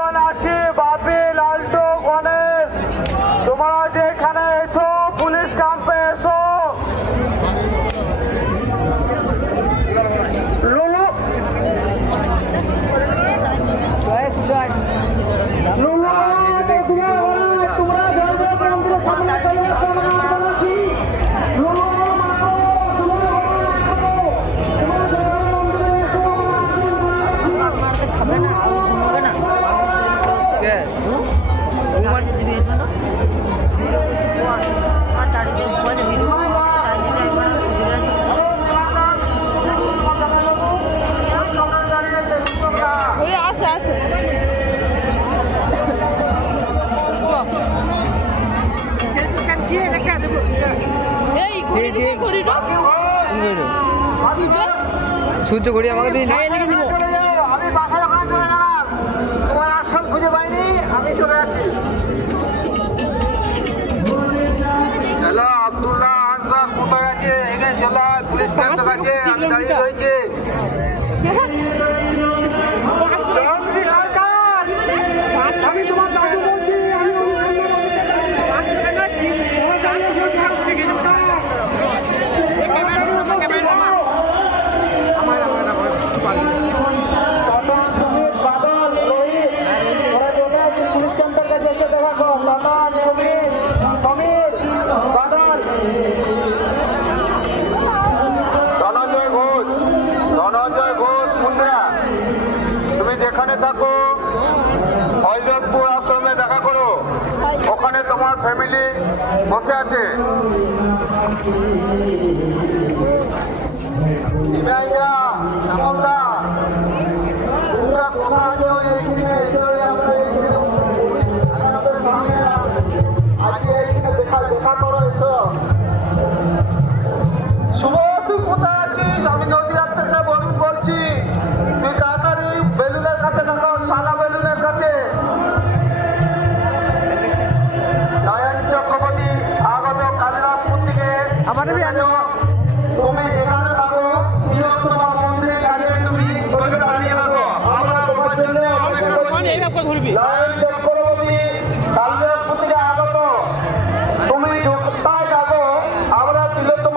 কতজন আছে বাপি লালটু গণেশ তোমরা যেখানে এসো পুলিশ ক্যাম্পে এসো লুলু সূর্য ঘড়ি আমাকে দিন আমি বাসায় ওখানে চলে গেলাম তোমার আশ্রম খুঁজে পাইনি আমি চলে যাচ্ছি হ্যালো আব্দুল্লাহ আনসার কোথায় আছে এখানে চলো পুলিশ ক্যাম্পে কাছে আমি দাঁড়িয়ে রয়েছি আমি তোমার দাদু বলছি যেখানে থাকো হযরতপুর আশ্রমে দেখা করো ওখানে তোমার ফ্যামিলি বসে আছে দেখা করো এসো শুভ তুই কোথায় আছিস আমি নদী রাস্তাটা বলছি তুই তাড়াতাড়ি বেলুনের কাছে থাকো সাদা বেলুনের কাছে নয়ন চক্রবর্তী আগত কালিদাসপুর থেকে তুমি যেখানে থাকো তিলোত্তমা মন্দিরের কাছে তুমি দাঁড়িয়ে থাকো আমরা তোমার জন্য নয়ন চক্রবর্তী কালিদাসপুর থেকে আগত তুমি কোথায় থাকো আমরা তিলোত্তমা